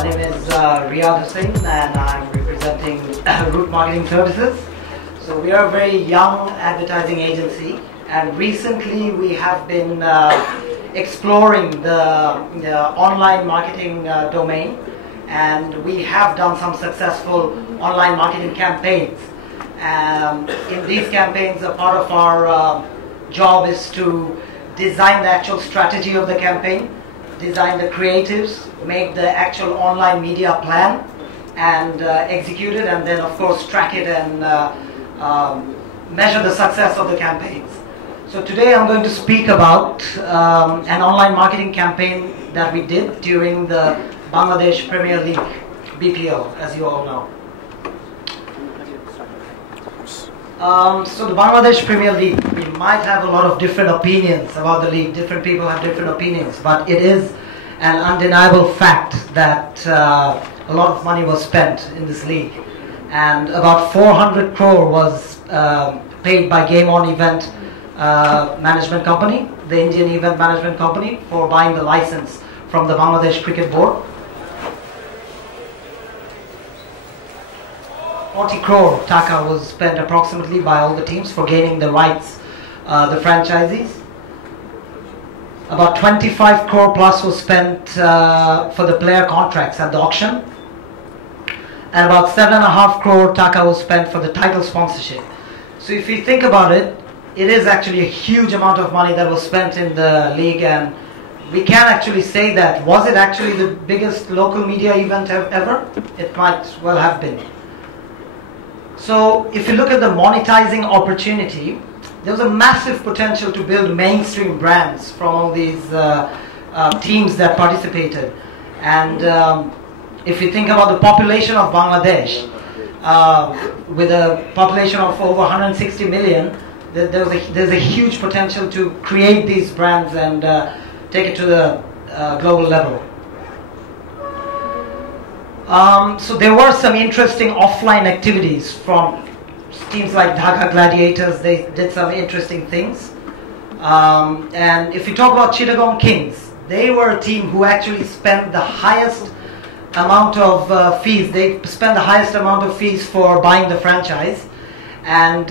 My name is Riyad Husain and I'm representing Route Marketing Services. So we are a very young advertising agency, and recently we have been exploring the online marketing domain, and we have done some successful online marketing campaigns. In these campaigns, a part of our job is to design the actual strategy of the campaign, design the creatives, make the actual online media plan, and execute it, and then of course track it and measure the success of the campaigns. So today I'm going to speak about an online marketing campaign that we did during the Bangladesh Premier League, BPL, as you all know. So the Bangladesh Premier League, we might have a lot of different opinions about the league. Different people have different opinions, but it is an undeniable fact that a lot of money was spent in this league, and about 400 crore was paid by Game On Event Management Company, the Indian event management company, for buying the license from the Bangladesh Cricket Board. 40 crore taka was spent approximately by all the teams for gaining the rights, the franchisees. About 25 crore plus was spent for the player contracts at the auction, and about 7.5 crore taka was spent for the title sponsorship. So if you think about it, it is actually a huge amount of money that was spent in the league, and we can actually say that, was it actually the biggest local media event ever? It might well have been. So if you look at the monetizing opportunity, there was a massive potential to build mainstream brands from all these teams that participated. And if you think about the population of Bangladesh, with a population of over 160 million, there's a huge potential to create these brands and take it to the global level. So there were some interesting offline activities from teams like Dhaka Gladiators. They did some interesting things. And if you talk about Chittagong Kings, they were a team who actually spent the highest amount of fees. They spent the highest amount of fees for buying the franchise. And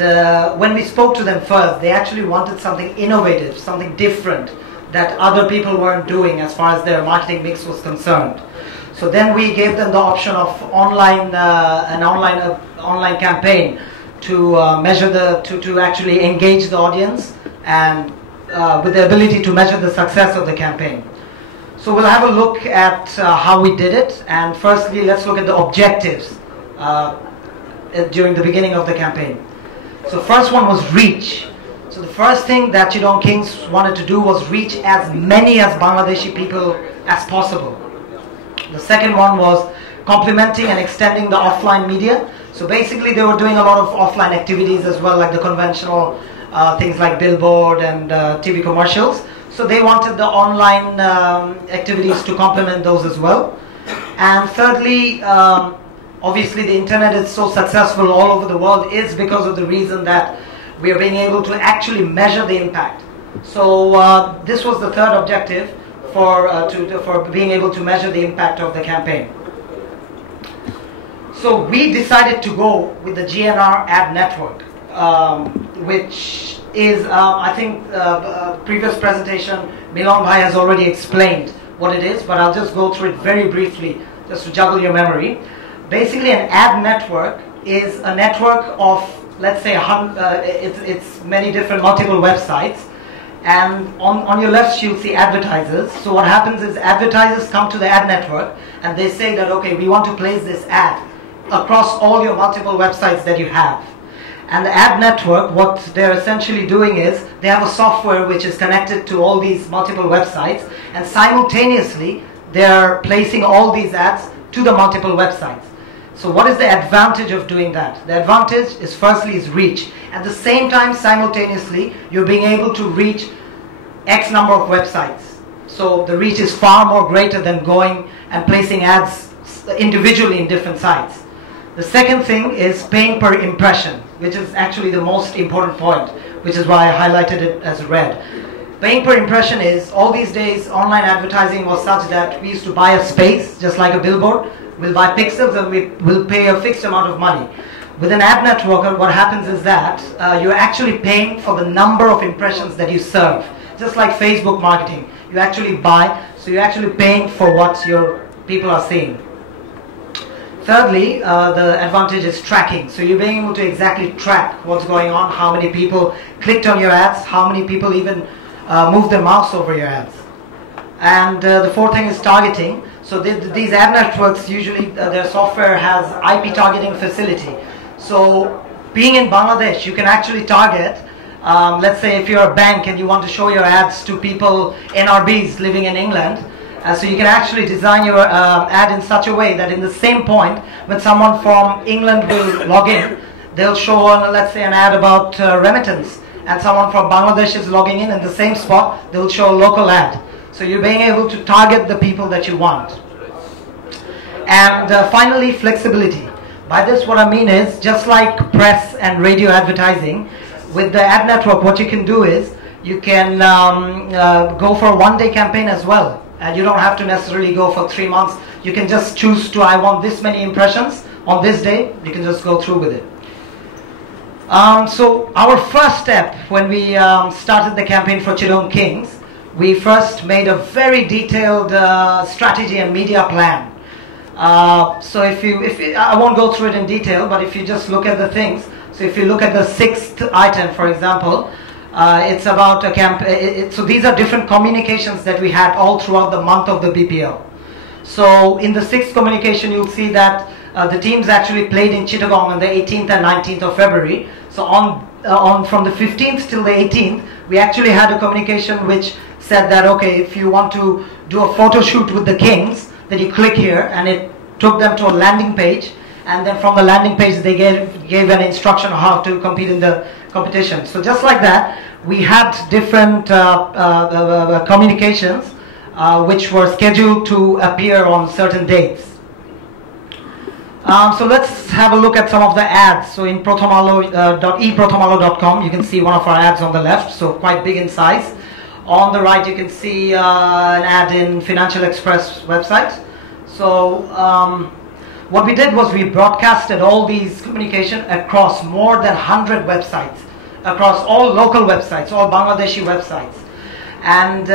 when we spoke to them first, they actually wanted something innovative, something different that other people weren't doing as far as their marketing mix was concerned. So then we gave them the option of an online campaign to measure to actually engage the audience, and with the ability to measure the success of the campaign. So we'll have a look at how we did it, and firstly let's look at the objectives during the beginning of the campaign. So first one was reach. So the first thing that Chittagong Kings wanted to do was reach as many as Bangladeshi people as possible. The second one was complementing and extending the offline media. So basically they were doing a lot of offline activities as well, like the conventional things like billboard and TV commercials. So they wanted the online activities to complement those as well. And thirdly, obviously the internet is so successful all over the world is because of the reason that we are being able to actually measure the impact. So this was the third objective for being able to measure the impact of the campaign. So we decided to go with the GNR ad network, which is, I think, previous presentation, Milan Bhai has already explained what it is, but I'll just go through it very briefly, just to juggle your memory. Basically, an ad network is a network of, let's say, it's many different multiple websites. And on your left you'll see advertisers. So what happens is advertisers come to the ad network and they say that, okay, we want to place this ad across all your multiple websites that you have. And the ad network, what they're essentially doing is they have a software which is connected to all these multiple websites, and simultaneously they're placing all these ads to the multiple websites. So what is the advantage of doing that? The advantage is firstly is reach. At the same time, simultaneously, you're being able to reach X number of websites. So the reach is far more greater than going and placing ads individually in different sites. The second thing is paying per impression, which is actually the most important point, which is why I highlighted it as red. Paying per impression is, all these days online advertising was such that we used to buy a space, just like a billboard. We'll buy pixels and we will pay a fixed amount of money. With an ad network, what happens is that you're actually paying for the number of impressions that you serve. Just like Facebook marketing, you actually buy, so you're actually paying for what your people are seeing. Thirdly, the advantage is tracking. So you're being able to exactly track what's going on, how many people clicked on your ads, how many people even moved their mouse over your ads. And the fourth thing is targeting. So these ad networks, usually their software has IP targeting facility. So being in Bangladesh, you can actually target, let's say if you're a bank and you want to show your ads to people, NRBs living in England, so you can actually design your ad in such a way that in the same point, when someone from England will log in, they'll show, let's say, an ad about remittance, and someone from Bangladesh is logging in the same spot, they'll show a local ad. So you're being able to target the people that you want. And finally, flexibility. By this, what I mean is, just like press and radio advertising, with the ad network, what you can do is, you can go for a one-day campaign as well. And you don't have to necessarily go for 3 months. You can just choose to, I want this many impressions on this day. You can just go through with it. So our first step when we started the campaign for Chittagong Kings, we first made a very detailed strategy and media plan. So I won't go through it in detail, but if you just look at the things, so if you look at the 6th item, for example, it's about a so these are different communications that we had all throughout the month of the BPL. So in the 6th communication, you'll see that the teams actually played in Chittagong on the 18th and 19th of February. So from the 15th till the 18th, we actually had a communication which said that, okay, if you want to do a photo shoot with the Kings, then you click here, and it took them to a landing page. And then from the landing page, they gave an instruction on how to compete in the competition. So just like that, we had different communications which were scheduled to appear on certain dates. So let's have a look at some of the ads. So in eprotomalo.com, you can see one of our ads on the left, so quite big in size. On the right, you can see an ad in Financial Express website. So what we did was we broadcasted all these communication across more than 100 websites, across all local websites, all Bangladeshi websites. And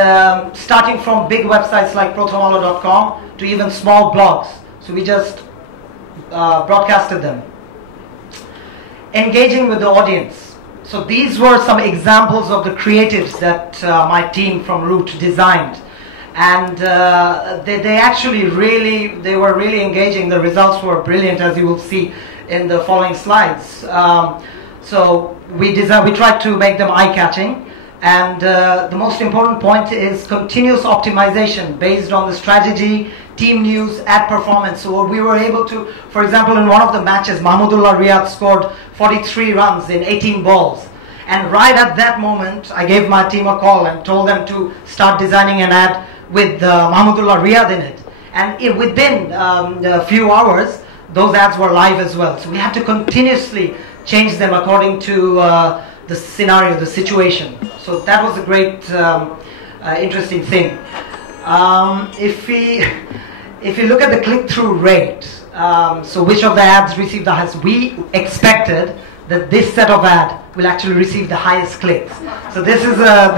starting from big websites like protomalo.com to even small blogs. So we just broadcasted them. Engaging with the audience. So these were some examples of the creatives that my team from Root designed. And they actually they were really engaging. The results were brilliant, as you will see in the following slides. So we tried to make them eye-catching. And the most important point is continuous optimization based on the strategy, team news, ad performance. So we were able to, for example, in one of the matches, Mahmudullah Riyad scored 43 runs in 18 balls. And right at that moment, I gave my team a call and told them to start designing an ad with Mahmudullah Riyad in it. And within a few hours, those ads were live as well. So we had to continuously change them according to the scenario, the situation. So that was a great, interesting thing. If you look at the click-through rate, so which of the ads received the highest, we expected that this set of ad will actually receive the highest clicks. So this is a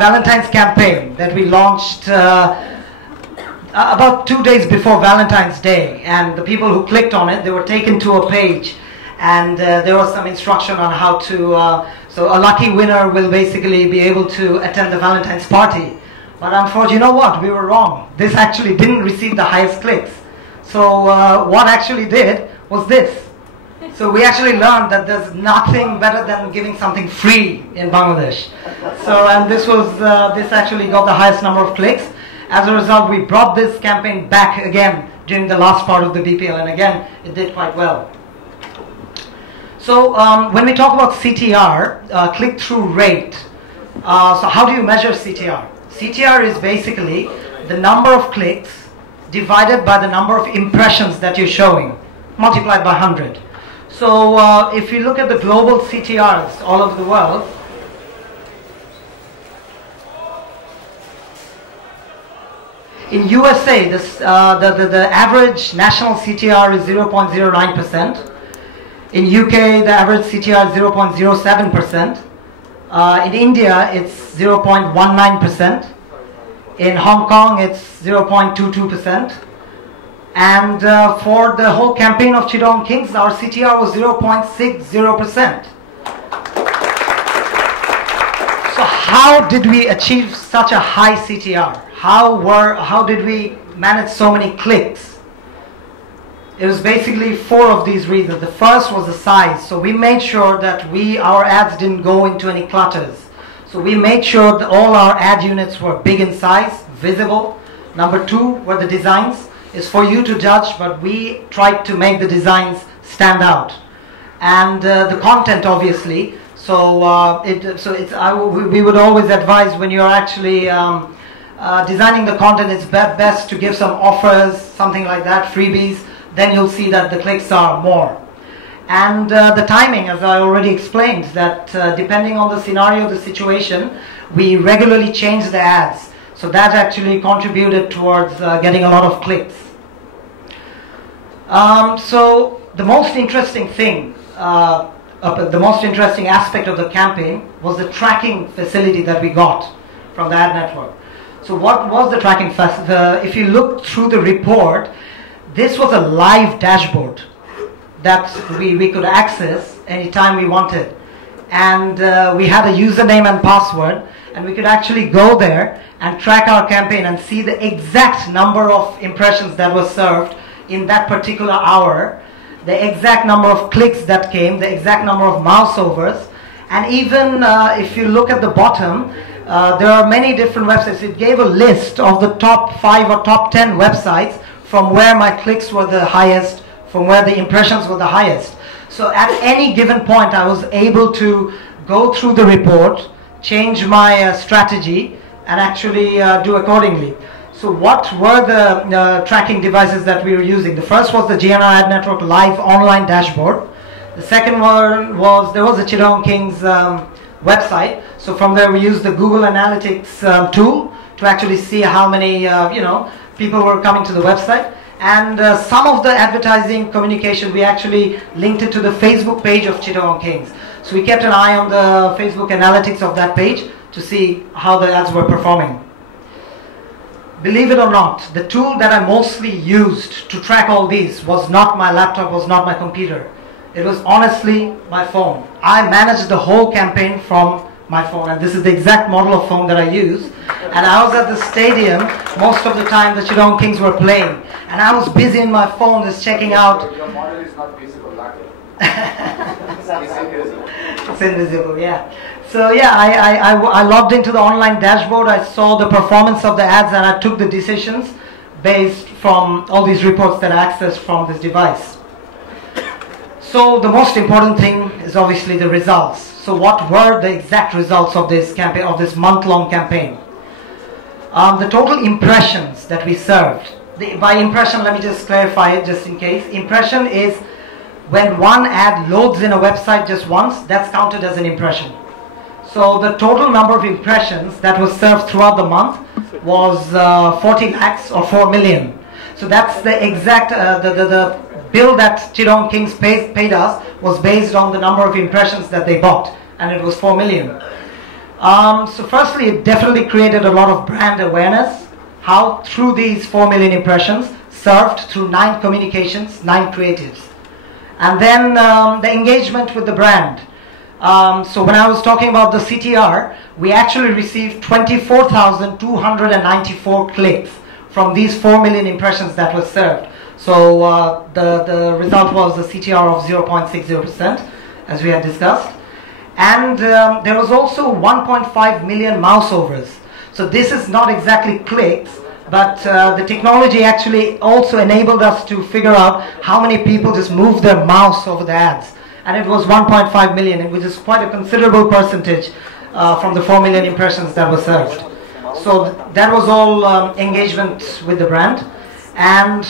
Valentine's campaign that we launched about 2 days before Valentine's Day, and the people who clicked on it, they were taken to a page, and there was some instruction on how to. So a lucky winner will basically be able to attend the Valentine's party. But unfortunately, you know what? We were wrong. This actually didn't receive the highest clicks. So what actually did was this. So we actually learned that there's nothing better than giving something free in Bangladesh. So, and this actually got the highest number of clicks. As a result, we brought this campaign back again during the last part of the BPL, and again, it did quite well. So when we talk about CTR, click-through rate, so how do you measure CTR? CTR is basically the number of clicks divided by the number of impressions that you're showing, multiplied by 100. So if you look at the global CTRs all over the world, In USA, the average national CTR is 0.09%. In UK, the average CTR is 0.07%. In India, it's 0.19%. In Hong Kong, it's 0.22%. And for the whole campaign of Chittagong Kings, our CTR was 0.60%. So how did we achieve such a high CTR? How did we manage so many clicks? It was basically 4 of these reasons. The first was the size. So we made sure that our ads didn't go into any clutters. So we made sure that all our ad units were big in size, visible. Number 2 were the designs. It's for you to judge, but we tried to make the designs stand out. And the content, obviously. So we would always advise, when you're actually designing the content, it's best to give some offers, something like that, freebies. Then you'll see that the clicks are more. And the timing, as I already explained, that depending on the scenario, the situation, we regularly change the ads. So that actually contributed towards getting a lot of clicks. So the most interesting thing, the most interesting aspect of the campaign was the tracking facility that we got from the ad network. So what was the tracking facility? If you look through the report, this was a live dashboard that we could access anytime we wanted. And we had a username and password, and we could actually go there and track our campaign and see the exact number of impressions that was served in that particular hour, the exact number of clicks that came, the exact number of mouse overs. And even if you look at the bottom, there are many different websites. It gave a list of the top 5 or top 10 websites from where my clicks were the highest, from where the impressions were the highest. So at any given point, I was able to go through the report, change my strategy, and actually do accordingly. So what were the tracking devices that we were using? The first was the GNR Ad Network Live Online Dashboard. The second one was, there was a Chittagong Kings website. So from there we used the Google Analytics tool to actually see how many people were coming to the website. And some of the advertising communication, we actually linked it to the Facebook page of Chittagong Kings. So we kept an eye on the Facebook analytics of that page to see how the ads were performing. Believe it or not, the tool that I mostly used to track all these was not my laptop, was not my computer. It was honestly my phone. I managed the whole campaign from my phone, and this is the exact model of phone that I use. And I was at the stadium most of the time the Chittagong Kings were playing, and I was busy in my phone just checking out. Your model is not visible, luckily. It's invisible, yeah. So yeah, I logged into the online dashboard. I saw the performance of the ads, and I took the decisions based from all these reports that I accessed from this device. So the most important thing is obviously the results. So what were the exact results of this campaign, of this month-long campaign? The total impressions that we served. By impression, let me just clarify it just in case. Impression is when one ad loads in a website just once, that's counted as an impression. So the total number of impressions that was served throughout the month was 40 lakhs or 4 million. So that's the exact, the bill that Chittagong Kings paid us was based on the number of impressions that they bought, and it was 4 million. So firstly, it definitely created a lot of brand awareness. How? Through these 4 million impressions served through 9 communications, 9 creatives. And then the engagement with the brand. So when I was talking about the CTR, we actually received 24,294 clicks from these 4 million impressions that were served. So the result was a CTR of 0.60%, as we had discussed. And there was also 1.5 million mouse overs. So this is not exactly clicks, but the technology actually also enabled us to figure out how many people just moved their mouse over the ads. And it was 1.5 million, which is quite a considerable percentage from the 4 million impressions that were served. So that was all engagement with the brand. And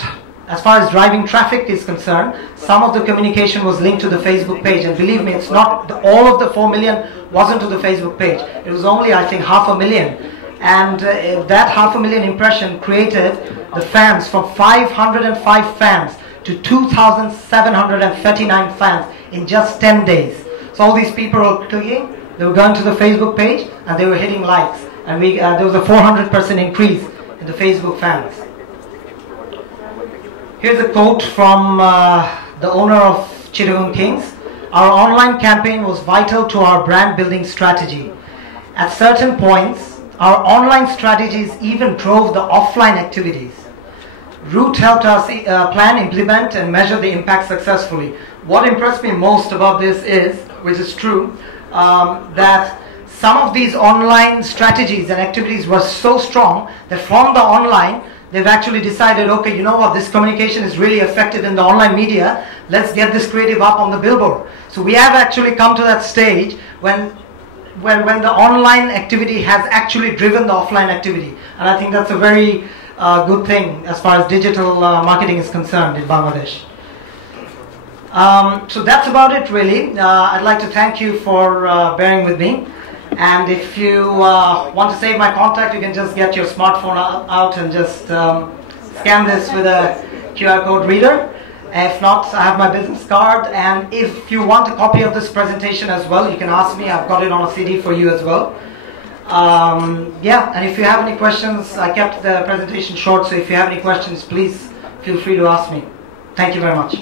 as far as driving traffic is concerned, some of the communication was linked to the Facebook page. And believe me, it's not all of the 4 million wasn't to the Facebook page. It was only, I think, 500,000. And that 500,000 impression created the fans from 505 fans to 2,739 fans in just 10 days. So all these people were clicking, they were going to the Facebook page and they were hitting likes. And there was a 400% increase in the Facebook fans. Here's a quote from the owner of Chittagong Kings. Our online campaign was vital to our brand building strategy. At certain points, our online strategies even drove the offline activities. Root helped us plan, implement, and measure the impact successfully. What impressed me most about this is, which is true, that some of these online strategies and activities were so strong that from the online, they've actually decided, okay, you know what, this communication is really effective in the online media, let's get this creative up on the billboard. So we have actually come to that stage when the online activity has actually driven the offline activity. And I think that's a very good thing as far as digital marketing is concerned in Bangladesh. So that's about it really. I'd like to thank you for bearing with me. And if you want to save my contact, you can just get your smartphone out and just scan this with a QR code reader. If not, I have my business card, and if you want a copy of this presentation as well, you can ask me. I've got it on a CD for you as well. Yeah, and if you have any questions, I kept the presentation short, so if you have any questions, please feel free to ask me. Thank you very much.